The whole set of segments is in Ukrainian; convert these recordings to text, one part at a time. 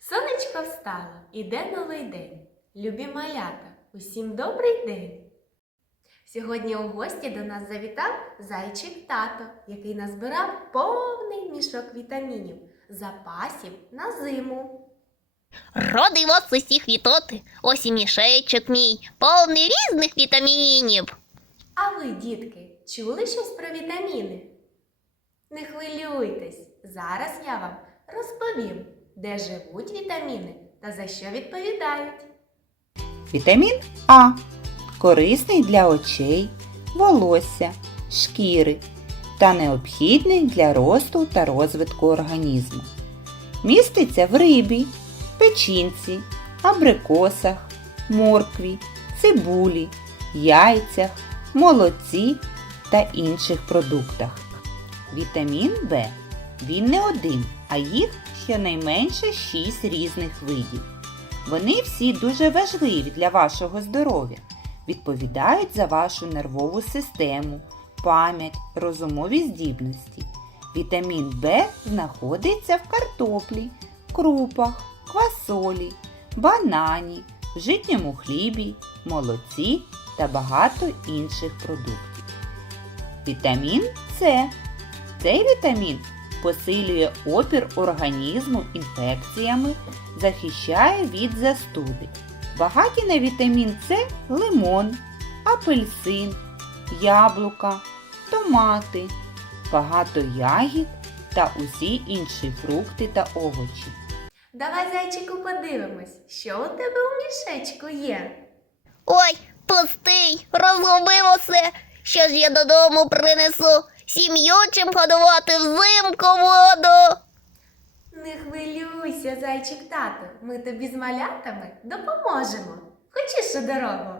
Сонечко встало, іде новий день. Любі малята, усім добрий день. Сьогодні у гості до нас завітав зайчик тато, який назбирав повний мішок вітамінів, запасів на зиму. Роди вас усіх вітати, ось і мішечок мій, повний різних вітамінів. А ви, дітки, чули щось про вітаміни? Не хвилюйтесь, зараз я вам розповім, де живуть вітаміни та за що відповідають. Вітамін А корисний для очей, волосся, шкіри та необхідний для росту та розвитку організму. Міститься в рибі, печінці, абрикосах, моркві, цибулі, яйцях, молоці та інших продуктах. Вітамін В він не один, а їх щонайменше 6 різних видів. Вони всі дуже важливі для вашого здоров'я, відповідають за вашу нервову систему, пам'ять, розумові здібності. Вітамін В знаходиться в картоплі, крупах, квасолі, банані, житньому хлібі, молоці та багато інших продуктів. Вітамін С. Цей вітамін посилює опір організму інфекціями захищає від застуди. Багаті на вітамін С лимон, апельсин, яблука, томати, багато ягід та усі інші фрукти та овочі. Давай, зайчику, подивимось, що у тебе у мішечку є. Ой, пустий, розгубив усе. Що ж я додому принесу? Сім'ю чим годувати взимку воду. Не хвилюйся, зайчик тато, ми тобі з малятами допоможемо. Хочеш у дорогу?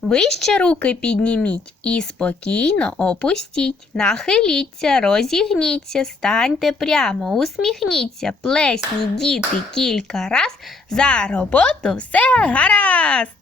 Вище руки підніміть і спокійно опустіть. Нахиліться, розігніться, станьте прямо, усміхніться, плесні діти кілька раз. За роботу все гаразд.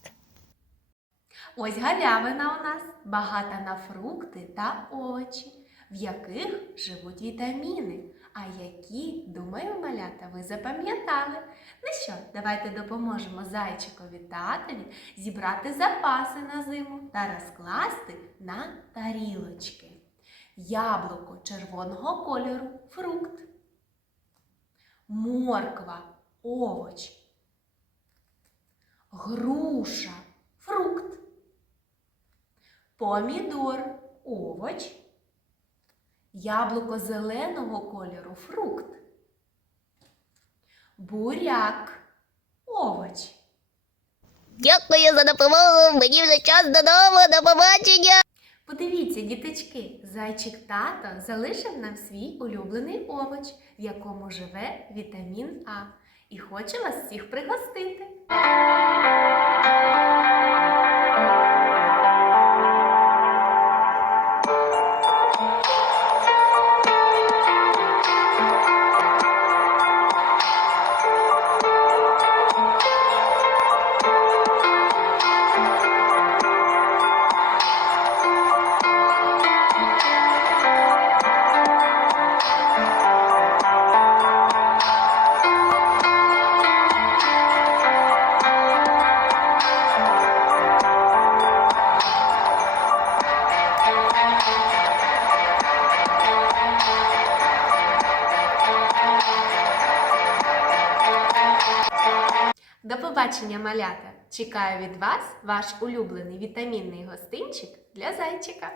Ось галявина у нас багата на фрукти та овочі, в яких живуть вітаміни. А які, думаю, малята, ви запам'ятали. Ну що, давайте допоможемо зайчикові татові зібрати запаси на зиму та розкласти на тарілочки. Яблуко червоного кольору фрукт. Морква овоч. Груша фрукт. Помідор овоч. Яблуко зеленого кольору фрукт. Буряк овоч. Дякую за допомогу. Мені вже час додому. До побачення. Подивіться, діточки, зайчик тато залишив нам свій улюблений овоч, в якому живе вітамін А, і хоче вас всіх пригостити. До побачення, малята! Чекаю від вас ваш улюблений вітамінний гостинчик для зайчика.